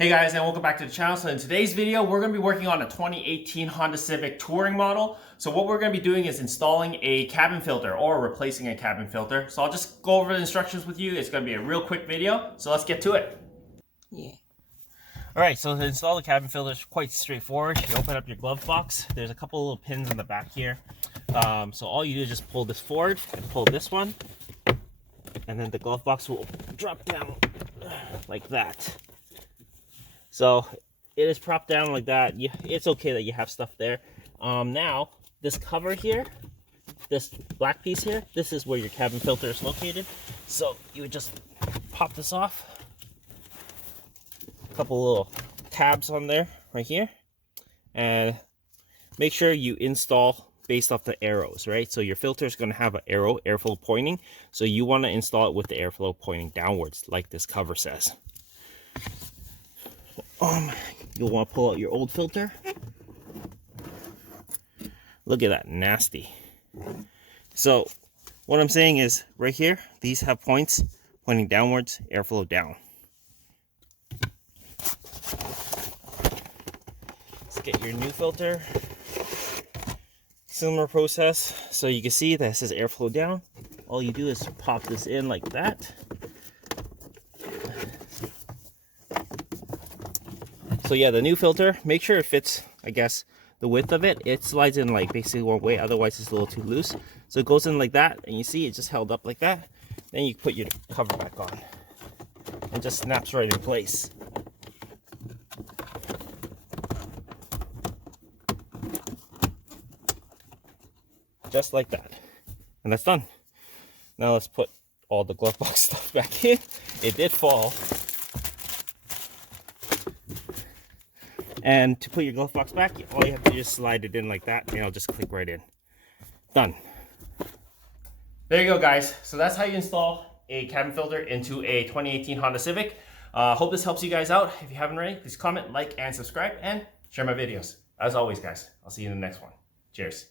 Hey guys, and welcome back to the channel. So in today's video, we're going to be working on a 2018 Honda Civic touring model. So what we're going to be doing is installing a cabin filter or replacing a cabin filter. So I'll just go over the instructions with you. It's going to be a real quick video. So let's get to it. Yeah. Alright, so to install the cabin filter is quite straightforward. You open up your glove box. There's a couple little pins on the back here. So all you do is just pull this forward and pull this one. And then the glove box will drop down like that. So it is propped down like that. It's okay that you have stuff there. Now, this cover here, this black piece here, this is where your cabin filter is located. So you would just pop this off. A couple little tabs on there, right here. And make sure you install based off the arrows, right? So your filter is going to have an arrow, airflow pointing. So you want to install it with the airflow pointing downwards, like this cover says. You'll want to pull out your old filter. Look at that, nasty. So what I'm saying is right here, these have points pointing downwards, airflow down. Let's get your new filter. Similar process. So you can see that it says airflow down. All you do is pop this in like that. So yeah, the new filter, make sure it fits, I guess, the width of it. It slides in like basically one way, otherwise it's a little too loose. So it goes in like that, and you see it just held up like that. Then you put your cover back on. It just snaps right in place. Just like that. And that's done. Now let's put all the glove box stuff back in. It did fall. And to put your glove box back, all you have to do is slide it in like that, and it'll just click right in. Done. There you go, guys. So that's how you install a cabin filter into a 2018 Honda Civic. Hope this helps you guys out. If you haven't already, please comment, like, and subscribe, and share my videos. As always, guys, I'll see you in the next one. Cheers.